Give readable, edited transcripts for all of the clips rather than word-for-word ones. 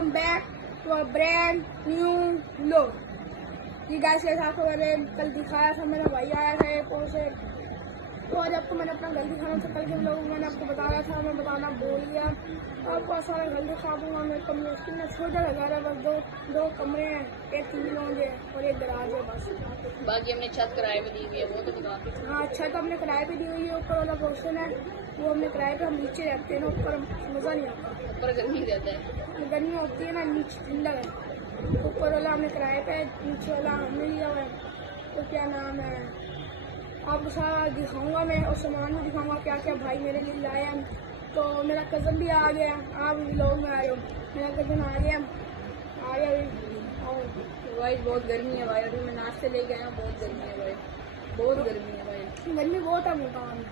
welcome back to a brand new vlog। ये guys के साथ मैंने कल दिखाया था, मेरा भाई आया था एयरपोर्ट से, तो आज आपको मैंने अपना घर दिखाना था। कल के व्लॉग में मैंने आपको बताया था, मैं बताना भूल गया। आपको सारा घर दिखा दूंगा। मेरे कमरे कितना छोटा लगा रहा है, बस दो कमरे हैं, एक टीवी लॉन्ज है और एक गराज है बस। बाकी हमने छत किराए पे दी हुई है, वो तो बता दो। हाँ, छत हमने किराए पे दी हुई है। ऊपर वाला पोर्शन है वो हमने किराए पे, हम नीचे रहते हैं ना, ऊपर मज़ा नहीं आता। ऊपर गर्मी रहता है, गर्मी होती है ना, नीचे ठंडा है। ऊपर वाला हमने किराए पे, नीचे वाला हमने लिया हुआ है। तो क्या नाम है, आपको सारा दिखाऊंगा मैं और सामान भी दिखाऊंगा क्या क्या भाई मेरे लिए लाए हैं। तो मेरा कज़न भी आ गया, आप भी लोग में आ रहे हो, मेरा कज़न आ गया भाई बहुत गर्मी है भाई। अभी मैं नाश्ते लेके आया हूँ, बहुत गर्मी है भाई, बहुत गर्मी है भाई, गर्मी बहुत है मुल्तान में,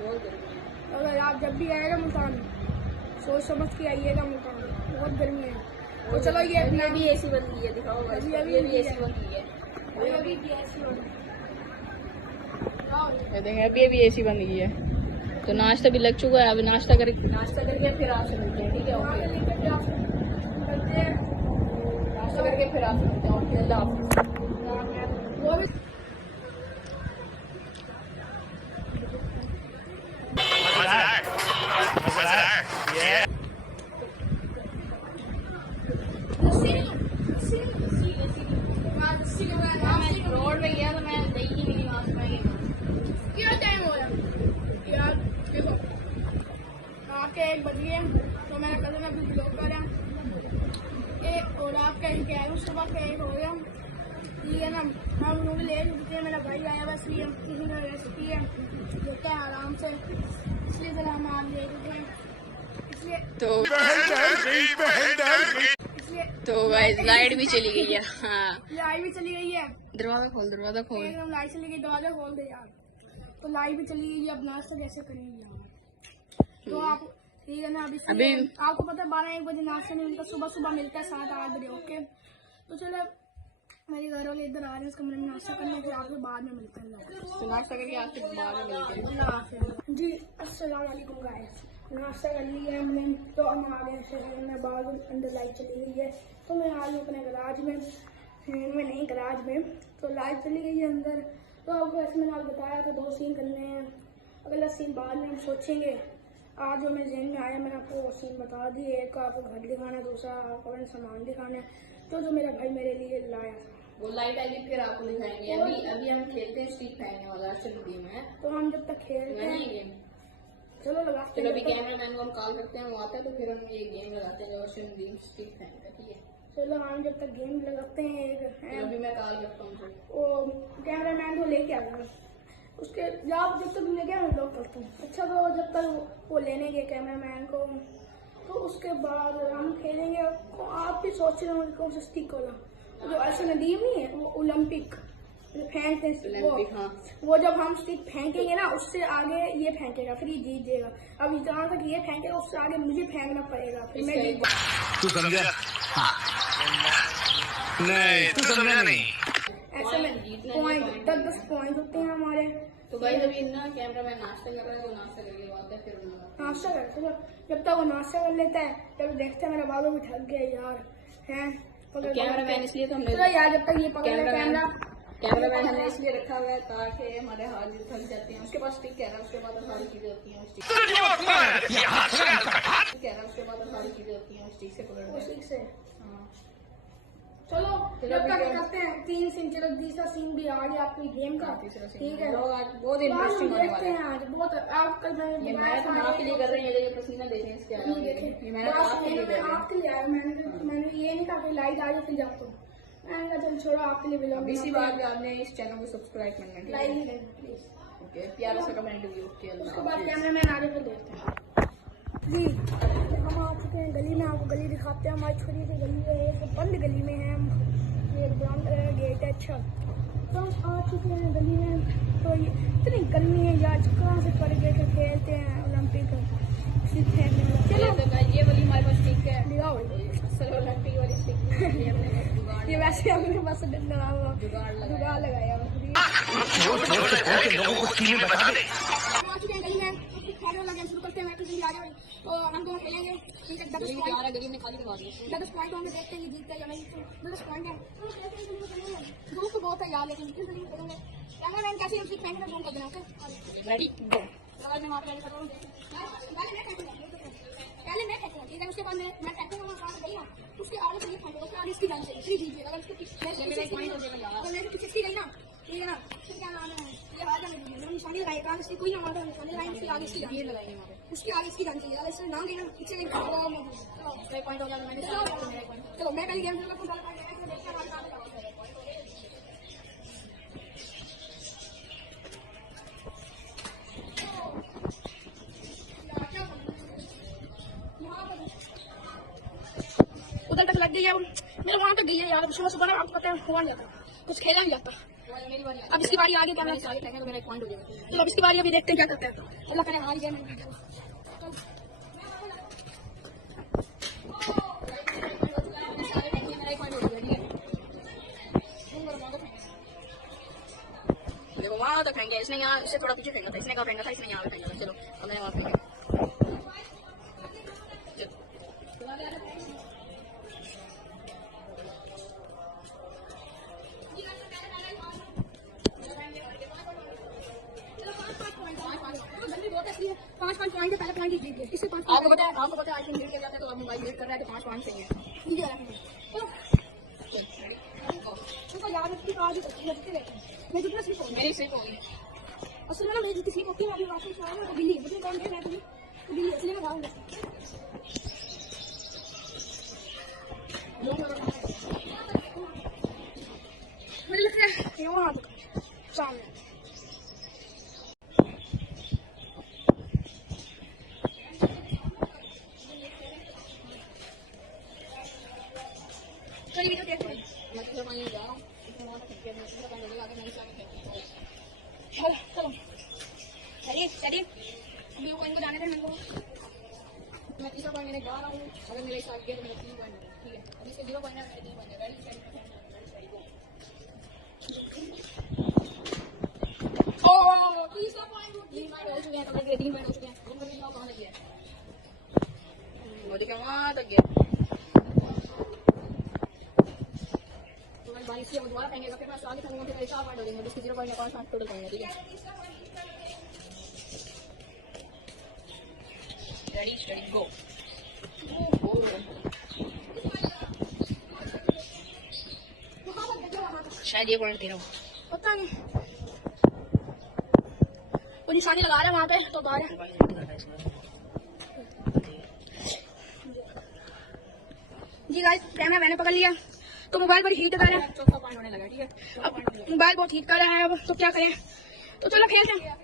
बहुत गर्मी है। अगर आप जब भी आएगा मुल्तान सोच समझ के आइएगा, मुल्तान में बहुत गर्मी है। तो चलो ये अभी भी एसी बंद की है, दिखाओ भाई। अभी भी एसी बंद की है, अभी भी ऐसी देखें अभी भी एसी बंद की है। तो नाश्ता भी लग चुका है, अभी नाश्ता करके फिर आपसे मिलते हैं, ठीक है? नाश्ता करके फिर आपसे मिलते हैं। ओके, अल्लाह हाफ़िज़। रोड पे गया तो मैं देख ही नहीं वहाँ से। क्या टाइम हो रहा है यार, देखो आपके 1 बज गए, तो मेरा कज़न अभी ब्लॉग कर रहा है और आपका कह रहा हूँ सुबह का 1 हो गया। ठीक है ना, हम लोग लेट उठते हैं, मेरा भाई आया बस ये किसी ने रेसिपी है देता है आराम से, इसलिए जरा हम आप लेट उठे हैं, इसलिए तो गाइस लाइट भी चली गई है। हाँ, लाइट भी चली गई है। दरवाजा खोल। एकदम लाइट चली गई, दरवाजा खोल दे यार। तो लाइट भी चली गई, अब नाश्ता कैसे करेंगे यार? तो आप ठीक है ना, अभी आपको पता है 12-1 बजे नाश्ता नहीं मिलता, सुबह मिलता है 7-8 बजे। ओके, तो चलो मेरे घर वाले इधर आ रहे हैं इस कमरे में नाश्ता करने, फिर आपसे बाद में मिलते हैं। तो नाश्ता करके आपसे बाद में मिलते हैं। जी अस्सलाम वालेकुम गाइस, नाश्ता कर लिया है हमने, तो हम आ गए शहर में। बाहर अंदर लाइट चली गई है, तो मैं आ गई अपने गराज में, मैं नहीं गराज में, तो लाइट चली गई है अंदर। तो आपको ऐसे मैंने आप बताया था 2 सीन करने हैं, अगला सीन बाद में हम सोचेंगे। आज जो मेरे जहन में आया मैंने आपको सीन बता दिए। एक आपको घर दिखाना है, दूसरा आपको अपने सामान दिखाना है, तो जो मेरा भाई मेरे लिए लाया वो लाइट आएगी फिर आपको दिखाएंगे। अभी हम खेलते हैं स्ट्रीट फाइटर वाला गेम है, तो हम जब तक खेलते हैं गेम। चलो लगाते चलो हैं। अभी कैमरामैन को हम कॉल करते हैं, वो आता है तो फिर हम ये गेम लगाते हैं स्ट्रीट फाइटर, ठीक है? चलो हम जब तक गेम लगाते हैं अभी मैं कॉल करता हूँ। वो कैमरामैन को लेके आ जाएगा, उसके जब तक लेके आए मैं ब्लॉग करता हूँ। अच्छा, तो जब तक वो लेने गए कैमरामैन को, तो उसके बाद हम खेलेंगे। आप भी सोच रहे होंगे कौन सा स्टिक वाला, जो ऐसे नदीम नहीं है, वो ओलंपिक फेंकते हैं वो जब हम स्टिक फेंकेंगे ना, उससे आगे ये फेंकेगा, फिर ये जीत जाएगा। अब जहाँ तक ये फेंकेगा उससे आगे मुझे फेंकना पड़ेगा, फिर मैं जीत जाऊंगा। तू समझा? नहीं, तू समझा नहीं। ऐसे में पॉइंट 10 पॉइंट होते हैं हमारे। तो भाई अभी ना कैमरामैन नाश्ता कर रहा है, तो नाश्ता करके बाद है फिर नाश्ता करते हैं, जब तक वो नाश्ता कर लेता है तब देखते हैं। मेरा बालों भी थक गया यार, हैं कैमरामैन, इसलिए तो हमने यार जब तक ये पकड़ कैमरामैन हमने इसलिए रखा हुआ है ताकि हमारे हाथ भी थक जाते हैं। उसके पास स्टिक कह रहा है, उसके बाद सारी चीजें होती हैं स्टिक से पकड़ना से। चलो करते हैं 3 सीन। चलो तीसरा सीन भी आ गया आपकी गेम का, ठीक है? आज बहुत इंटरेस्टिंग होने वाला है। आज बहुत आप कल ये मैच हम आपके लिए कर रहे हैं, ये पसीना देखें इसके आगे, ये मैंने आपके लिए कर रहा है। आपके लिए आया, मैंने ये नहीं कहा कि लाइट आ जाए फिर जाओ, तो मैंने कहा चल छोड़ो आपके लिए बिलोंग। इसी बात आपने इस चैनल को सब्सक्राइब करना है, लाइक ही करना प्लीज। ओके, प्यारा सा कमेंट भी। ओके, उसके बाद कैमरामैन आगे पे देखते हैं। जी हम आ चुके हैं गली में, आपको गली दिखाते हैं। हमारी छोटी सी गली है, ये बंद गली में है हम, ये ब्राउन कलर का गेट है। अच्छा, तो हम आ चुके हैं गली में। तो ये इतनी गर्मी है यार, कहाँ से पड़ गए थे, खेलते हैं ओलंपिक। चलो ये वाली हमारे पास स्टिक है, दिखाओ ओलंपिक वाली स्टिक। ये वैसे हमने बस जुगाड़ लगाया शुरू करते हैं। मैं तो हम दोनों खेलेंगे, गरीब ने खाली करवा दिया। 10 पॉइंट होंगे, देखते हैं ये जीतता है या नहीं। 10 पॉइंट है, धूप तो बहुत है यार, लेकिन किस तरीके करेंगे। कैमरामैन कैसे उसकी फेंकना ड्रोन कर देना। ओके रेडी गो। पहले मैं फेंकूंगा, ठीक है। उसके बाद मैं फेंकूंगा, वहाँ कहाँ गई ना, उसके आगे से ये फेंकूंगा, उसके आगे इसकी जान चाहिए, फ्री दीजिए। अगर उसके पीछे गई ना, ठीक है ना, फिर क्या नाम है, ये हार जाने दीजिए। निशानी लगाई, कहाँ से कोई ना मारा, निशानी लगाई, उसके आगे इसकी जान लगाएंगे वहाँ पे। उसके आगे इसकी जान चाहिए। अगर इससे नाम गई ना, पीछे गई, चलो पॉइंट हो गया, मैंने चलो मैं पहले गेम खेलता हूँ। उधर तक लग गई है, मेरे वहाँ तक गई है यार। सुबह सुबह ना आपको पता है हुआ नहीं जाता, कुछ खेला नहीं जाता। अब इसकी बारी आगे करना है, तो मेरा एक पॉइंट हो जाएगा। तो अब इसकी बारी अभी देखते हैं क्या करते हैं। अल्लाह करे हार गया। देखो वहाँ तक फेंके, इसने यहाँ इससे थोड़ा पीछे फेंका था, इसने कहा फेंका था, इसने यहाँ पे फेंका था। चलो अब मैंने वहाँ फेंका। पाँच पॉइंट है, पहले पॉइंट ही जीत गए। इससे आपको पता है आई थिंक लीड कर जाता है, तो अब मोबाइल लीड कर रहा है, तो 5 पॉइंट चाहिए। यार इसकी बात ही मैं जितना स्लिप हो मेरी सिर्फ होगी। असल में ना मेरी जितनी स्लिप होती है, मैं अभी वापस आया हूँ तो बिल्ली मुझे कौन है, मैं तो बिल्ली इसलिए मैं भागूंगा। मुझे लग रहा है वहाँ सामने चलिए वीडियो देखते हैं। मैं तो पानी जा रहा हूँ, इसमें वहाँ तक फेंक दिया, मैं पॉइंट हो गया, आगे मैंने सामने चलो चलो चलिए अभी वो इनको जाने दें मेरे को। मैं तीसरा पॉइंट मैंने जा रहा हूँ, अगर मेरे साथ गया तो मेरा 3 पॉइंट होगा। ठीक है, अब इसके 0 पॉइंट है, मेरे 3 पॉइंट है। रेडी रेडी गो। ओ तीसरा पॉइंट 3 पॉइंट हो चुके हैं, तो मेरे 3 पॉइंट हो चुके हैं। तुम कभी कहाँ लग गया मुझे क्या वहाँ तक गया। तो मैं बारिश से दोबारा फेंकेगा, फिर मैं आगे फेंकूंगा, फिर मेरे 4 पॉइंट हो जाएंगे। इसके 0 पॉइंट है, 5 टोटल पॉइंट है। ठीक है, रेडी स्टडी गो। शायद ये पॉइंट दे रहा हूँ, पता नहीं, वो निशानी लगा रहा है वहाँ पे, तो बाहर है। जी गाइस, कैमरा मैंने पकड़ लिया, तो मोबाइल पर हीट कर रहा है। चौथा पॉइंट होने लगा। ठीक है, अब मोबाइल बहुत हीट कर रहा है, अब तो क्या करें। तो चलो खेलते हैं,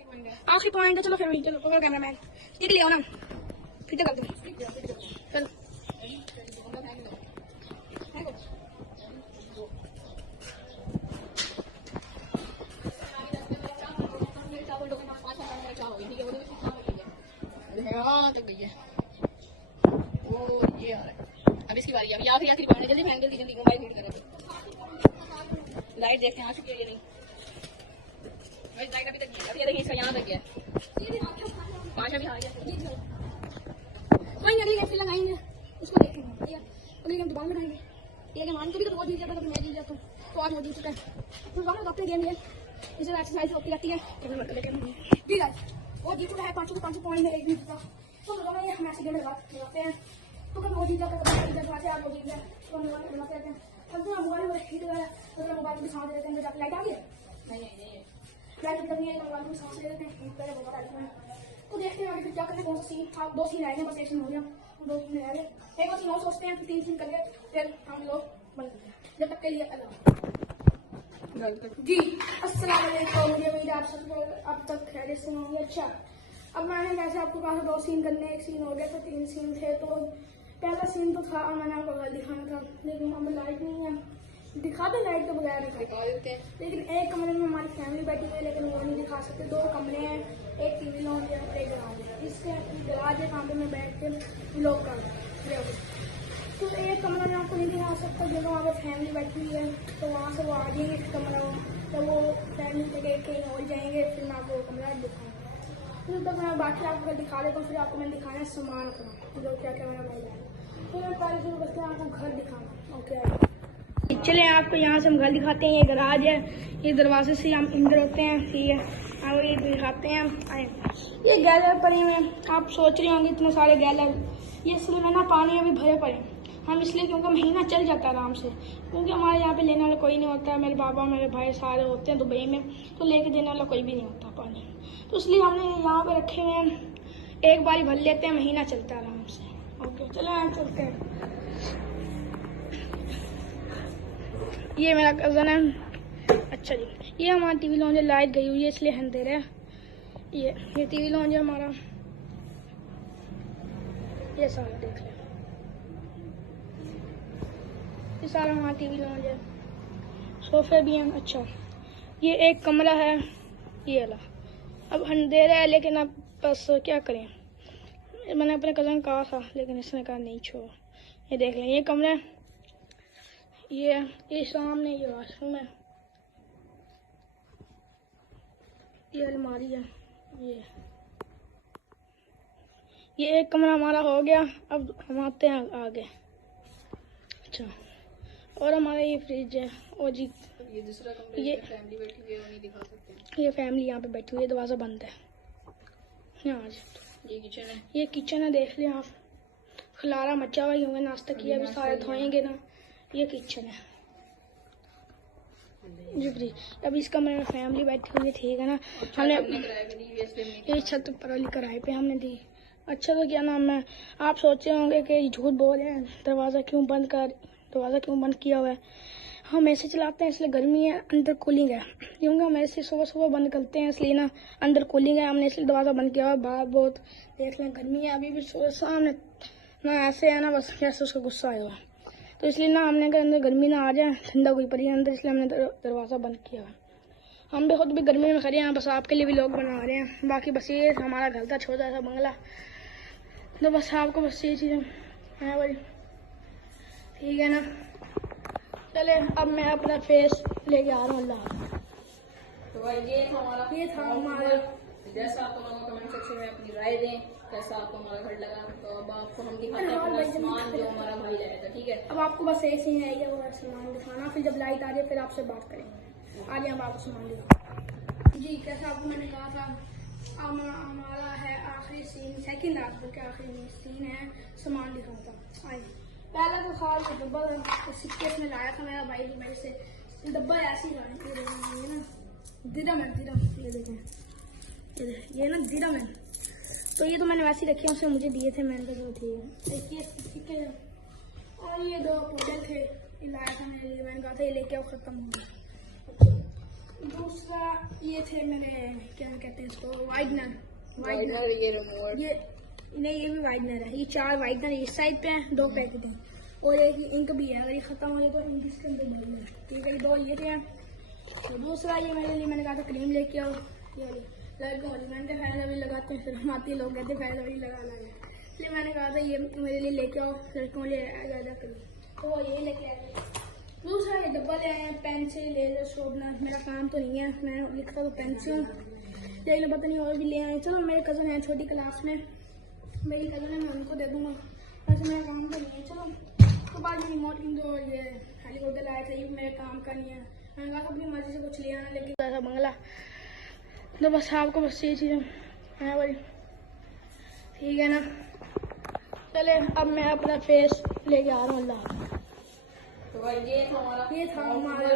आखिरी पॉइंट है। चलो फिर चलो पकड़ो कैमरा मैन, टिक लिया ना, फिर कर दो। चलो अब इसकी बारी है, अभी आखिरी पॉइंट है। जल्दी फेंक, जल्दी मोबाइल हीट करें। लाइट देखते हैं आ चुकी है या नहीं। लाइट अभी तक नहीं, अभी देखिए इसका यहाँ तक गया। पाशा भी हार गया। कोई अगली गेम लगाएंगे, उसको देखेंगे। ठीक है, अगली गेम दोबारा बनाएंगे। ये गेम मान कभी तो बहुत जीत जाता, कभी मैं जीत जाता हूँ, तो आज वो जीत चुका है। तो दोबारा अपने गेम ये इसे एक्सरसाइज होती रहती है। जी गाइस, वो जीत चुका है, 500 पॉइंट में एक भी जीता। तो दोबारा ये हम ऐसे गेम लगाते हैं, तो कभी वो जीत जाता है, कभी जीत जाता है। आज वो जीत जाए तो हम मोबाइल बनाते रहते हैं। अब तो मोबाइल में हीट हो रहा है, तो मोबाइल को दिखा देते हैं। लाइट आ गई है, नहीं लाइट करनी है, मोबाइल को सांस ले लेते हैं। पहले बहुत अच्छा है, तो देखते हैं आगे फिर क्या करते हैं। कौन सा सीन, हाँ 2 सीन आएंगे, बस 1 सीन हो गया, 2 सीन रह गए। एक और सीन और सोचते हैं, फिर 3 सीन करके फिर हम लोग बंद करते हैं। जब तक के लिए जी अस्सलाम वालेकुम। मुझे उम्मीद है आप सब लोग अब तक खैरियत से होंगे। अच्छा, अब मैंने जैसे आपको कहा था 2 सीन करने, 1 सीन हो गया, तो 3 सीन थे। तो पहला सीन तो था, मैंने आपको कल दिखाना था, लेकिन अब लाइट नहीं है। दिखा दो लाइट के बगैर दिखा देते हैं। लेकिन एक कमरे में हमारी फैमिली बैठी हुई है, लेकिन वो नहीं दिखा सकते। 2 कमरे हैं, एक टीवी लॉन्च है और एक गराज है। इसके गराज है, वहाँ पे मैं बैठ के व्लॉग कर रहा हूँ। तो एक कमरा में आपको नहीं दिखा सकता, जो वहाँ पे फैमिली बैठी हुई है, तो वहाँ से वो आ जाएंगे इस कमरा में, तो वो फैमिली के कहीं और जाएंगे, फिर मैं आपको कमरा दिखाऊँगा। फिर तक मैं बाकी आपको दिखा देता हूँ। फिर आपको मैं दिखाना है सामान अपना, जो क्या क्या मेरा भाई है। तो मैं पहले शुरू करते हैं आपको घर दिखाना। ओके चले आपको यहाँ से हम घर दिखाते हैं। ये गराज है, ये दरवाजे से हम अंदर होते हैं, ठीक है। और ये दिखाते हैं आए। ये गैलर पड़े हुए हैं, आप सोच रहे होंगे इतने सारे गैलर, ये इसलिए में ना पानी अभी भरे पड़े हम, इसलिए क्योंकि महीना चल जाता है आराम से, क्योंकि हमारे यहाँ पे लेने वाला कोई नहीं होता है। मेरे पापा मेरे भाई सारे होते हैं दुबई में, तो लेके देने वाला कोई भी नहीं होता पानी, तो इसलिए हमने यहाँ पे रखे हुए हैं। एक बारी भर लेते हैं, महीना चलता है आराम से। ओके चलो यहाँ चलते हैं। ये मेरा कज़न है। अच्छा जी, ये हमारा टीवी लॉन्च है, लाइट गई हुई है इसलिए अंधेरा है। ये टीवी लॉन्च है हमारा, ये सारा देख लें, ये सारा हमारा टीवी लॉन्च है, सोफे भी हैं। अच्छा ये एक कमरा है, ये वाला अब अंधेरा है, लेकिन अब बस क्या करें, मैंने अपने कज़न को कहा था लेकिन इसने कहा नहीं छोड़ो। ये देख लें, ये कमरा, ये सामने ये वाशरूम है, ये अलमारी है। ये एक कमरा हमारा हो गया। अब हम आते हैं आगे। अच्छा और हमारा ये फ्रिज है। और जी ये दूसरा कमरा, ये फैमिली बैठी हुई है, वो नहीं दिखा सकते। ये फैमिली यहाँ पे बैठी हुई है, दरवाज़ा बंद है। यहाँ ये किचन है, ये किचन है, देख लें आप, खलारा मचा हुआ होंगे, नाश्ता किया अभी सारे धोएंगे ना। ये किचन है जी फ्रिज। अब इस कमरे में फैमिली बैठी हुई है, ठीक है ना। हमने ये छत पर वाली किराए पे हमने दी। अच्छा तो क्या नाम है, आप सोचे होंगे कि झूठ बोल रहे हैं, दरवाज़ा क्यों बंद किया हुआ है। हम ऐसे चलाते हैं इसलिए गर्मी है, अंदर कूलिंग है, क्योंकि हम ऐसे सुबह सुबह बंद करते हैं इसलिए ना, अंदर कूलिंग है, हमने इसलिए दरवाज़ा बंद किया हुआ है। बाहर बहुत देख लें गर्मी है, अभी भी सामने ना ऐसे है ना, बस कैसे उसका गुस्सा आया हुआ, तो इसलिए ना हमने कहा अंदर गर्मी ना आ जाए, ठंडा कोई पड़ी अंदर, इसलिए हमने दरवाज़ा बंद किया हुआ। हम भी खुद भी गर्मी में खड़े हैं, बस आपके लिए भी लोग बना रहे हैं। बाकी बस ये हमारा घर था, छोटा सा बंगला, तो बस आपको बस ये चीज़ें है भाई, ठीक है ना। चले अब मैं अपना फेस लेके आ रहा हूँ। अल्लाह तो भाई ये था हमारा जैसा आप लोगों कमेंट सेक्शन में अपनी राय दें, कैसा आपको हमारा घर लगा। तो अब आपको हम दिखाते हैं अपना सामान जो हमारा भाई लाया था, ठीक है। अब आपको बस ऐसे ही है वो सामान दिखाना, फिर जब लाइट आ जाए फिर आपसे बात करेंगे। आज हम आपको सामान दिखा जी, कैसा आपको मैंने कहा था, हमारा है आखिरी सीन, सेकंड हाफ के आखिरी सीन है, सामान दिखाता। आइए पहला तो खाल का डब्बा सिक्के में लाया था मेरा भाई दुबई से, डब्बा ऐसे ही ये ना दिरम है, ये देखें, ये ना दिरम है, तो ये तो मैंने वैसे ही रखे, उसने मुझे दिए थे, मैंने कहा ठीक है। देखिए सिक्के हैं, और ये दो पौधे थे, ये लाया था मेरे लिए, मैंने कहा था ये लेके आओ, खत्म हो गया। दूसरा ये थे मेरे क्या कहते हैं इसको, वाइटनर, ये रिमोट, ये नहीं ये भी वाइटनर है, ये 4 वाइटनर इस साइड पे हैं, 2 पैकेट हैं, और एक इंक भी है, अगर ये खत्म हो जाए तो इंक इसके अंदर भरना है, ठीक है। 2 ये थे। तो दूसरा ये मेरे लिए मैंने कहा था क्रीम लेके आओ, ये वाली लड़कों वाली, मैंने कहा फैल अभी लगाते हैं, फिर हम आते लोग कहते फैल अभी लगाना है, इसलिए मैंने कहा था ये मेरे लिए लेके आओ, लड़कों लिए ज़्यादा क्रीम, तो ये लेके आए। दूसरा ये डब्बा ले आए हैं, पेंसिल लेजर शोपनर, मेरा काम तो नहीं है, मैं लिखता तो पेंसिल, लेकिन पता नहीं और भी ले आए। चलो मेरे कज़न हैं छोटी क्लास में, मेरी कज़न है, मैं उनको दे दूँगा, वैसे मेरा काम तो नहीं है। चलो तो बाद में रिमोट जो ये हेलीकॉप्टर लाया था, ये मेरे काम का नहीं है, मैंने कहा अपनी मर्जी से कुछ ले आना, लेकिन ऐसा बंगला, तो बस आपको बस ये चीज़ें है भाई, ठीक है ना। चले अब मैं अपना फेस लेके आ रहा हूँ। अल्लाह तो भाई ये था हमारा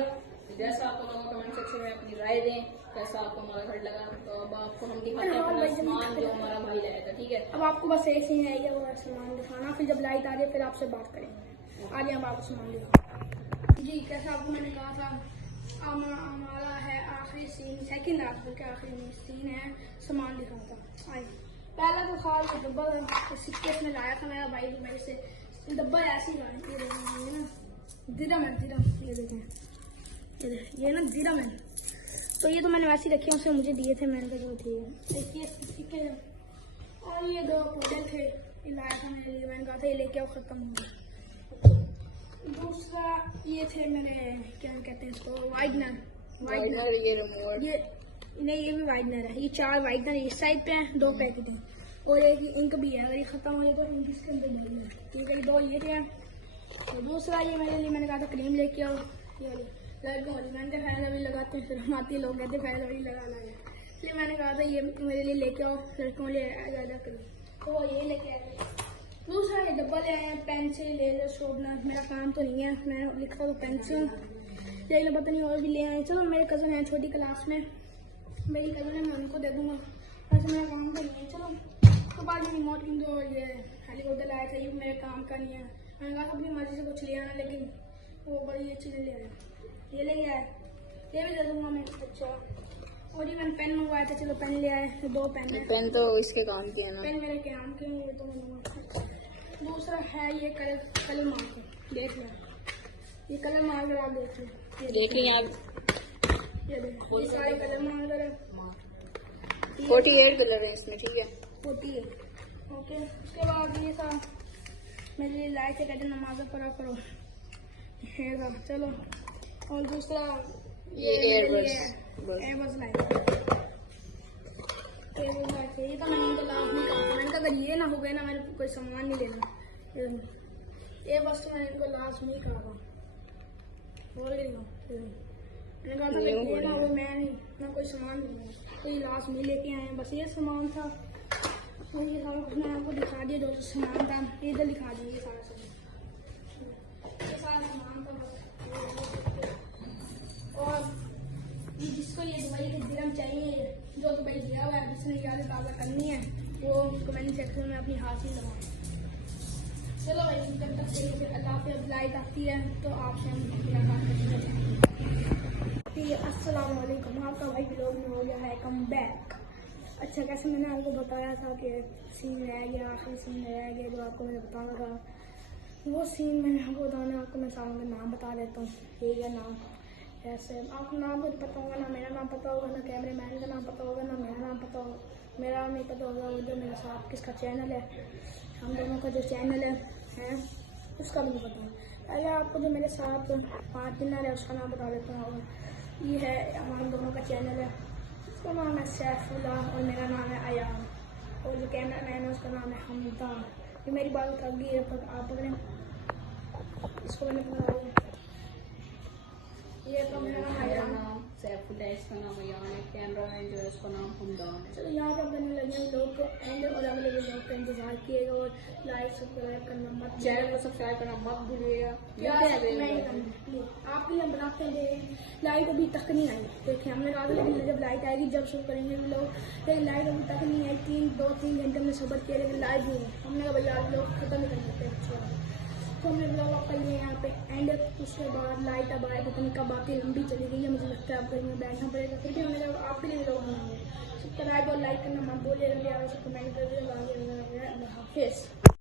जैसा आप लोगों कमेंट सेक्शन में अपनी राय दें, कैसा आपको हमारा घर लगा। तो अब आपको हम दिखाते हैं अपना सामान जो हमारा भाई लाया था, ठीक है। अब आपको बस ऐसे ही है वो सामान दिखाना, फिर जब लाइट आ जाए फिर आपसे बात करेंगे। आज हम आपको सामान दिखा जी, कैसा आपको मैंने कहा था, हमारा है आखिरी सीन, सेकंड हाफ के आखिरी सीन है, सामान दिखाता। आइए पहला तो खाल का डब्बा सिक्के में लाया था मेरा भाई दुबई से, डब्बा ऐसे ही ये ना दिरम है, ये देखें, ये ना दिरम है, तो ये तो मैंने वैसे ही रखे, उसने मुझे दिए थे, मैंने कहा ठीक है। देखिए सिक्के हैं, और ये 2 पौधे थे, ये लाया था मेरे लिए, मैंने कहा था ये लेके आओ, खत्म हो गया। दूसरा ये थे मेरे क्या कहते हैं इसको, वाइटनर, ये रिमोट, ये नहीं ये भी वाइटनर है, ये 4 वाइटनर इस साइड पे हैं, 2 पैकेट हैं, और एक इंक भी है, अगर ये खत्म हो जाए तो इंक इसके अंदर नहीं है। ठीक है, 2 ये थे। तो दूसरा ये मेरे लिए मैंने कहा था क्रीम लेके आओ, ये वाली लड़कों वाली। मैंने कहा फैल अभी लगाते हैं, फिर हम आते लोग कहते फैल अभी लगाना है, इसलिए मैंने कहा था ये मेरे लिए लेके आओ, लड़कों लिए ज़्यादा क्रीम। तो वो ये लेके आए। दूसरा ये डब्बा ले आए हैं, पेंसिल लेजर शॉर्पनर। मेरा काम तो नहीं है, मैं लिखता तो पेंसिल, लेकिन पता नहीं और भी ले आए। चलो मेरे कज़न हैं छोटी क्लास में, मेरी कज़न है, मैं उनको दे दूँगा, वैसे मेरा काम तो नहीं है। चलो तो बाद में रिमोट जो ये हेलीकॉप्टर लाया था, ये मेरे काम का नहीं है। मैंने कहा अपनी मर्जी से कुछ ले आना, लेकिन वो बड़ी अच्छी ले आए, ये ले आए, ये भी दे दूँगा मैं। अच्छा, और ये मैंने पेन मंगवाया था, चलो पेन ले आए, 2 पेन है। पेन तो इसके काम की है ना, पेन मेरे काम के हैं, ये तो मैं। दूसरा है ये कलर मार्कर, देख लो, ये कलर मार्कर आप देख लो, देख लीजिए आप, ये देखो, ये सारे कलर मार्कर है। 48 कलर है इसमें। ठीक है, 48। ओके, उसके बाद ये था मेरे लिए लाए थे, कहते नमाज़ पढ़ा करो, ये था। चलो, और दूसरा ये एयरबड्स लाए थे, ये तो मैंने इनको लाभ नहीं कहा था। मैंने कहा अगर ये ना हो गए ना, मेरे को कोई सामान नहीं लेना। ये बस तो मैंने इनको लास्ट नहीं कहा था, बोल रही हूँ। मैंने कहा था ये ना हो, मैं कोई सामान नहीं लेना, तो ये लास्ट में लेके आए हैं। बस ये सामान था, और ये सारा कुछ मैंने आपको दिखा दिया, जो सामान था इधर दिखा देंगे सारा सामान, ये सारा सामान था बस। और जिसको ये दुबई के दिरहम चाहिए, जो दुबई दिया हुआ है, जिसने याद ताज़ा करनी है, वो कमेंट सेक्शन में अपनी हाजिर लगाए। चलो भाई, जब तक चाहिए फिर अल्लाह पे लाइट आती है तो आपसे हम मुलाकात करेंगे। अस्सलाम वालेकुम, आपका भाई ब्लॉग में हो गया है कम बैक। अच्छा, कैसे मैंने आपको बताया था कि सीन रह गया, आखिरी सीन रह गया जो आपको मैंने बताना था, वो सीन मैंने आपको बताना। आपको मैं सारों का नाम बता देता हूँ, ठीक है। नाम ऐसे आपको नाम कुछ पता होगा ना, मेरा नाम पता होगा ना, कैमरे मैन का नाम पता होगा ना, मेरा नाम पता होगा। मेरा नहीं पता होगा वो जो मेरे साथ किसका चैनल है, हम दोनों का जो चैनल है उसका भी नहीं पता है। पहले आपको जो मेरे साथ 5 दिन है उसका नाम बता देता हूँ। ये है हम दोनों का चैनल है, उसका नाम है सैफुल्ला और मेरा नाम है अयान, और जो कैमरा मैन है उसका नाम है हमदा। ये मेरी बात थक गई है, आप पकड़ें इसको, मैंने पकड़ा दिया। ये तो मेरा नाम अयान, सैफुल्ला इसका नाम अयान है, कैमरा मैन जो है उसका नाम हमदा है। चलो यहाँ पर बनने लगे हैं लोग को एंड, और अगले लोग का इंतजार किएगा, और लाइक सब्सक्राइब करना मत, चैनल को सब्सक्राइब करना मत भूलिएगा। आपके लिए बनाते हैं। लाइट अभी तक नहीं आई, देखिए हमने कहा था लेकिन जब लाइट आएगी जब शुरू करेंगे लोग, लेकिन लाइट अभी तक नहीं आई। 2-3 घंटे में सब्र किया, लेकिन लाइट नहीं है। हमने कहा भैया आज लोग खत्म ही कर देते हैं, तो हमने ब्लॉग आप कर लिए यहाँ पे एंड। उसके बाद लाइट अब आए, पता नहीं कब आती, लंबी चली गई है, मुझे लगता है आपको में बैठना पड़ेगा, फिर भी हमने आपके लिए लोग बनाएंगे। सब्सक्राइब और लाइक करना मत भूलिएगा, कमेंट कर दिया। हाफिज़।